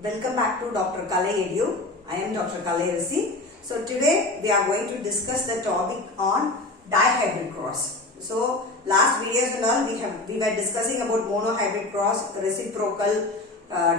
Welcome back to Dr. Kalai Edu. I am Dr. Kalai Rasi. So today we are going to discuss the topic on dihybrid cross. So last videos and all we were discussing about monohybrid cross, reciprocal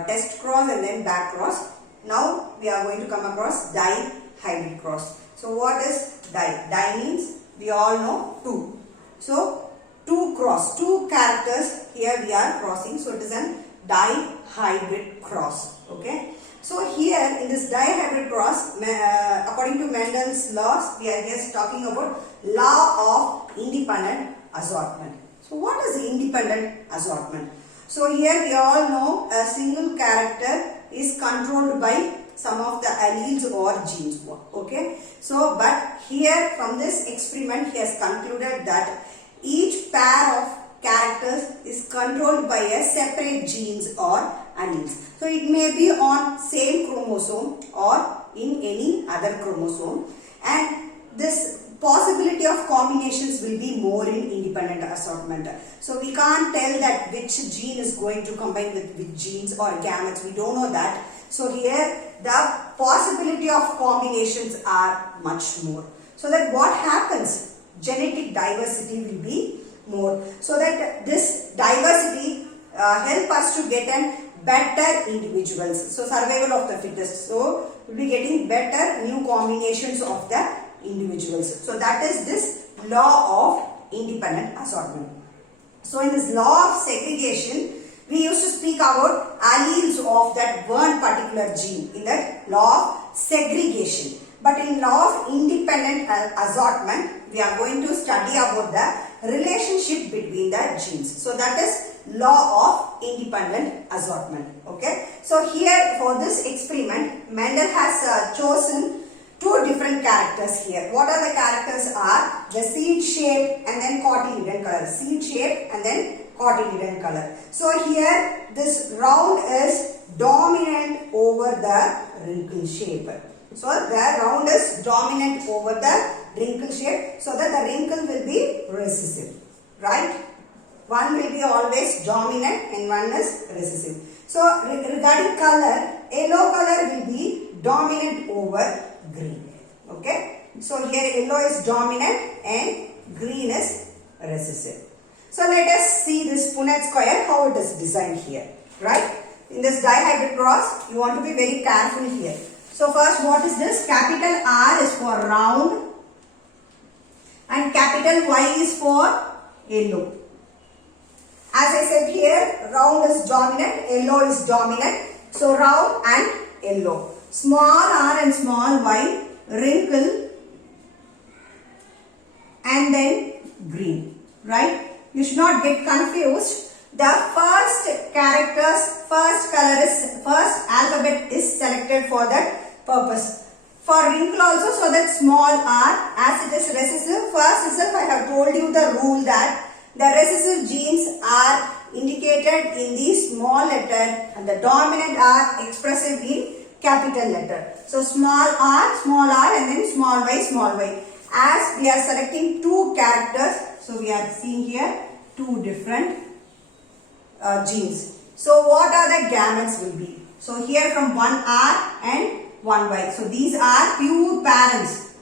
test cross and then back cross. Now we are going to come across dihybrid cross. So what is di? Di means we all know two. So two characters here we are crossing. So it is an dihybrid cross. Okay. So here in this dihybrid cross, according to Mendel's laws, we are just talking about law of independent assortment. So what is independent assortment? So here we all know a single character is controlled by some of the alleles or genes. Okay. So but here from this experiment he has concluded that each pair of characters is controlled by a separate genes or alleles. So it may be on same chromosome or in any other chromosome, and this possibility of combinations will be more in independent assortment. So we can't tell that which gene is going to combine with which genes or gametes. We don't know that. So here the possibility of combinations are much more. So that what happens? Genetic diversity will be more. So that this diversity help us to get an better individuals. So survival of the fittest. So we'll be getting better new combinations of the individuals. So that is this law of independent assortment. So in this law of segregation, we used to speak about alleles of that one particular gene in that law of segregation. But in law of independent assortment, we are going to study about the relationship between the genes. So that is law of independent assortment. Okay. So here for this experiment, Mendel has chosen two different characters here. What are the characters are? The seed shape and then cotyledon color. Seed shape and then cotyledon color. So here this round is dominant over the wrinkle shape. So the round is dominant over the wrinkle shape, so that the wrinkle will be recessive. Right? One will be always dominant and one is recessive. So regarding color, yellow color will be dominant over green. Okay. So here yellow is dominant and green is recessive. So let us see this Punnett square, how it is designed here. Right? In this dihybrid cross, you want to be very careful here. So first, what is this? Capital R is for round and capital Y is for yellow. As I said here, round is dominant, yellow is dominant. So round and yellow. Small r and small y, wrinkle and then green. Right? You should not get confused. The first characters, first alphabet is selected for that purpose. For wrinkle also, so that small r, as it is recessive, first itself I have told you the rule that the recessive genes are indicated in the small letter and the dominant are expressive in capital letter. So small r and then small y. As we are selecting two characters, so we are seeing here two different genes. So what are the gametes will be? So here from one R and one Y. So these are pure parents.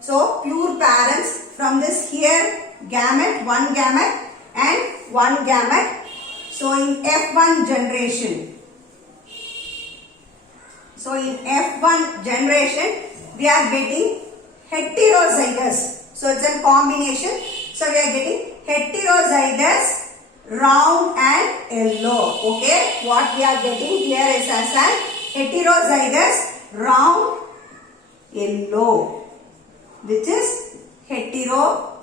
So pure parents from this here gamete, one gamete and one gamete. So in F1 generation. So in F1 generation we are getting heterozygous. So it's a combination. So we are getting heterozygous round and yellow. Okay. What we are getting here is as an heterozygous round yellow, which is heterozygous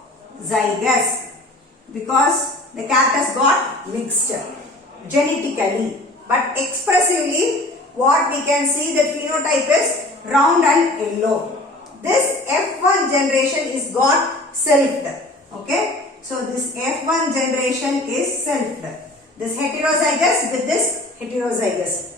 because the characters got mixed genetically, but expressively what we can see, the phenotype is round and yellow. This F1 generation is got selfed. Okay. So this F1 generation is selfed. This heterozygous with this heterozygous.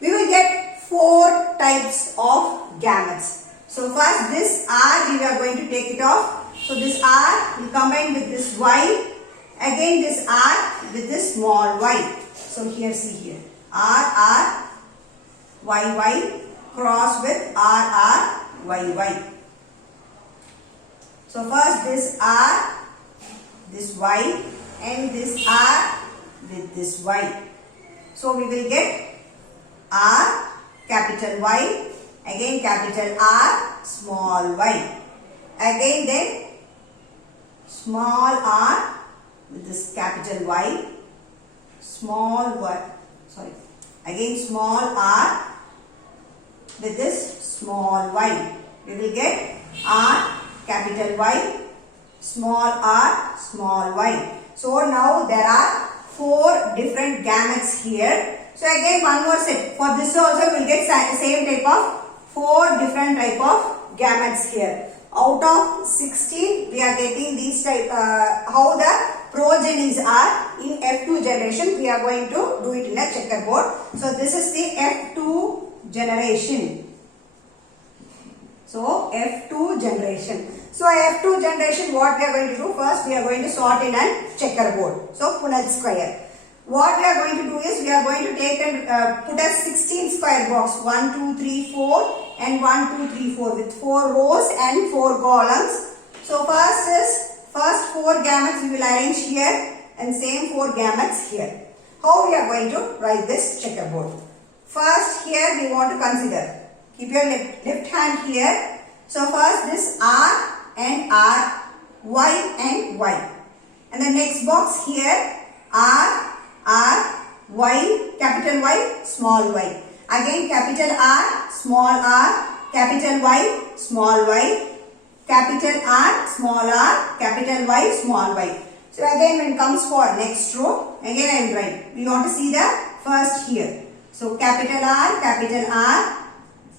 We will get four types of gametes. So first this R we are going to take it off. So this R will combine with this Y. Again this R with this small y. So here see here. RRYY cross with RRYY. So first this R, this Y, and this R with this Y. So we will get R, capital Y, again capital R, small y. Again then small r with this capital Y, small y, sorry, again small r with this small y. We will get R, capital Y, small r, small y. So now there are 4 different gametes here. So again one more set. For this also we will get same type of 4 different type of gametes here. Out of 16 we are getting these type, how the progenies are in F2 generation. We are going to do it in a checkerboard. So this is the F2 generation. So F2 generation. So F2 generation, what we are going to do? First we are going to sort in a checkerboard. So Punnett square. What we are going to do is we are going to take and put a 16 square box. 1, 2, 3, 4 and 1, 2, 3, 4 with 4 rows and 4 columns. So first 4 gametes we will arrange here and same 4 gametes here. How we are going to write this checkerboard? First here we want to consider. Keep your left hand here. So first this R and R, Y and Y. And the next box here R, Y, capital Y, small y. Again capital R, capital Y, small y. Capital R, capital Y, small y. So again when it comes for next row, again I am writing. We want to see the first here. So capital R,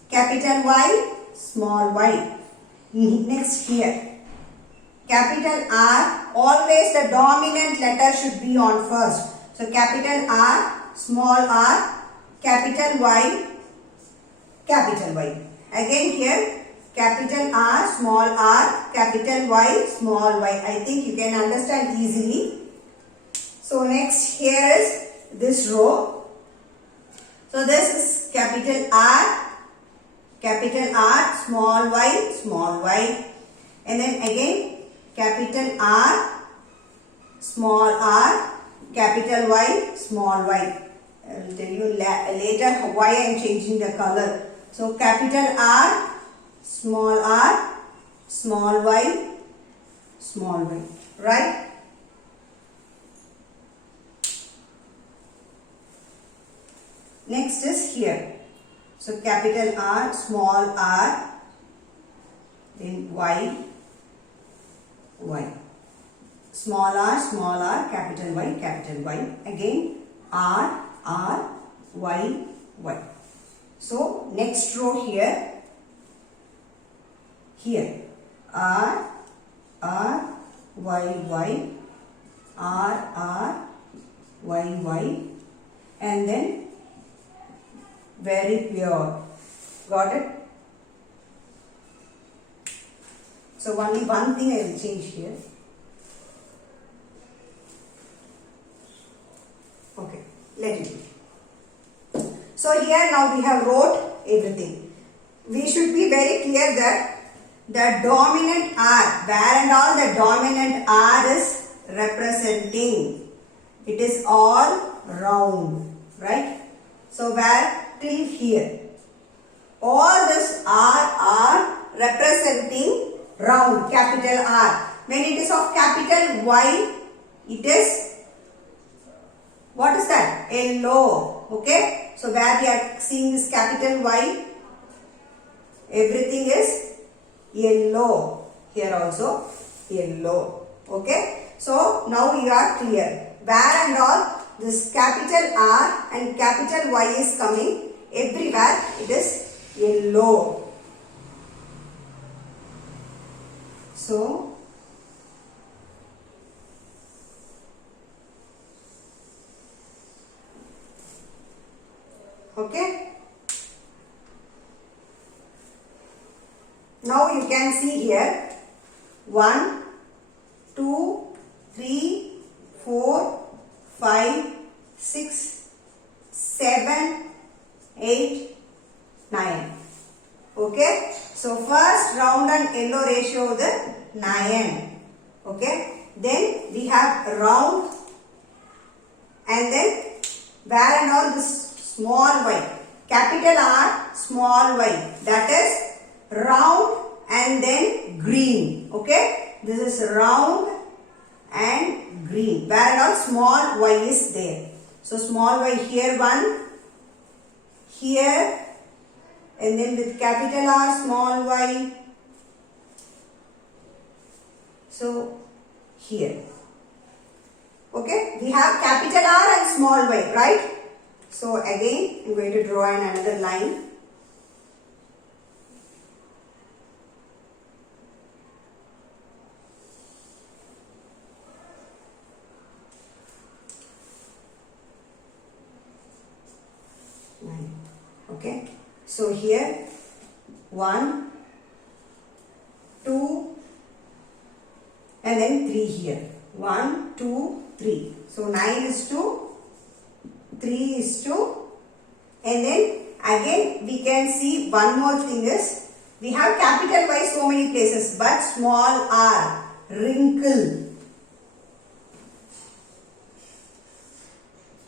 capital Y, small y. Next here. Capital R, always the dominant letter should be on first. So capital R, capital Y, capital Y. Again here, capital R, capital Y, small y. I think you can understand easily. So next here is this row. So this is capital R, small y. And then again capital R, capital Y, small y. I will tell you later why I am changing the color. So capital R, small y, small y. Right? Next is here. So capital R, small r, then Y. Small r, capital Y. Again R, Y. So next row here. R, Y. And then very pure. Got it? So only one thing I will change here. Okay, let it be. So here now we have wrote everything. We should be very clear that the dominant R, where and all the dominant R is representing. It is all round, right? So where till here. All this R are representing round, capital R. When it is of capital Y, it is, what is that? Yellow. Okay. So where we are seeing this capital Y, everything is yellow. Here also yellow. Okay. So now you are clear. Where and all this capital R and capital Y is coming, everywhere it is yellow. So okay. Now you can see here 1, 2, 3, 4, 5, 6, 7, 8, 9. Okay. So first round and yellow ratio the 9. Okay. Then we have round and then where and all this small y. Capital R, small y. That is round and then green. Okay. This is round and green. Where and all small y is there. So small y here one. Here. And then with capital R, small y. So here. Okay. We have capital R and small y, right? So again, I'm going to draw another line. Okay. So here 1, 2 and then 3 here. 1, 2, 3. So 9 is to 3 is to, and then again we can see one more thing is we have capital Y so many places but small r, wrinkle.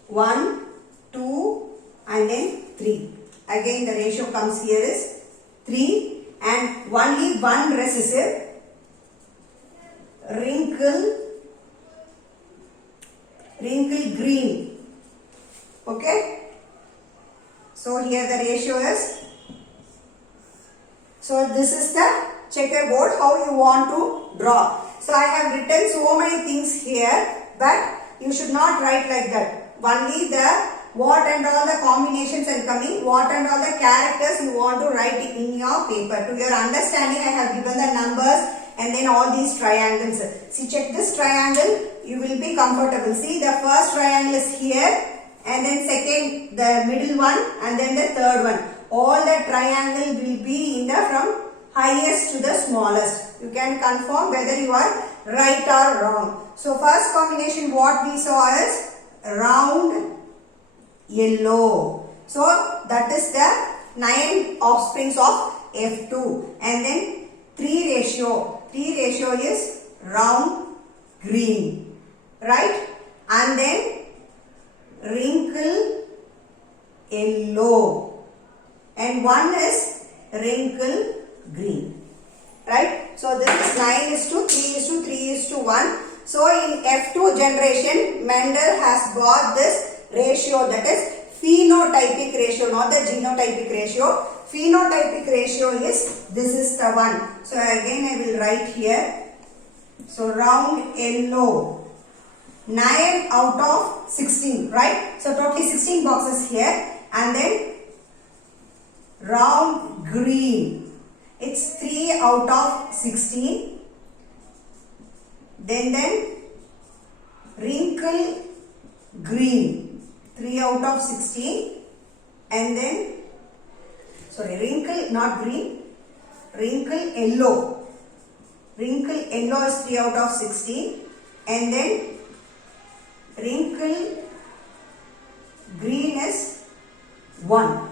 1, 2 and then 3. Again the ratio comes here is 3 and only one recessive, wrinkle green. Okay. So here the ratio is. So this is the checkerboard how you want to draw. So I have written so many things here but you should not write like that. Only the what and all the combinations and coming, what and all the characters you want to write in your paper. To your understanding I have given the numbers and then all these triangles. See, check this triangle, you will be comfortable. See, the first triangle is here and then second, the middle one and then the third one. All the triangle will be in the from highest to the smallest. You can confirm whether you are right or wrong. So first combination what we saw is round yellow. So that is the 9 offsprings of F2 and then 3 ratio. 3 ratio is round green, right? And then wrinkle yellow and 1 is wrinkle green, right? So this is 9 is to 3 is to 3 is to 1. So in F2 generation Mendel has got this ratio, that is phenotypic ratio, not the genotypic ratio. Phenotypic ratio is, this is the one. So again I will write here. So round yellow, 9 out of 16, right? So totally 16 boxes here and then round green, it's 3 out of 16. Then wrinkle green, 3 out of 16 and then wrinkle not green, wrinkle yellow. Wrinkle yellow is 3 out of 16 and then wrinkle green is 1.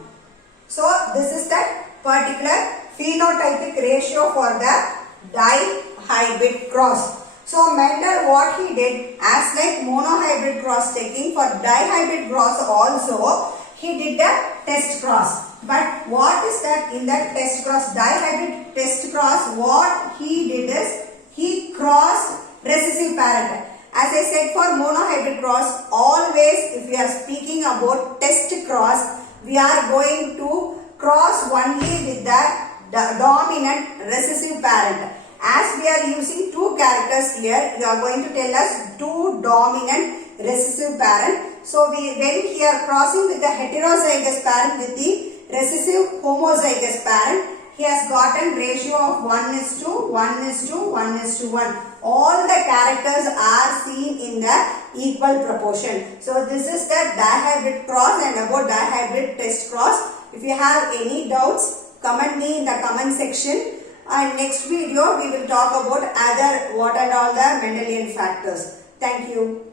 So this is that particular phenotypic ratio for the dihybrid cross. So Mendel what he did, as like monohybrid cross taking, for dihybrid cross also he did the test cross. But what is that in that test cross, dihybrid test cross, what he did is he crossed recessive parent. As I said, for monohybrid cross, always if we are speaking about test cross, we are going to cross only with the dominant recessive parent. As we are using 2 characters here, you are going to tell us 2 dominant recessive parent. So when we are crossing with the heterozygous parent with the recessive homozygous parent, he has gotten ratio of 1 is to 1 is to 1 is to 1. All the characters are seen in the equal proportion. So this is the dihybrid cross and about dihybrid test cross. If you have any doubts, comment me in the comment section. And next video we will talk about other what and all the Mendelian factors. Thank you.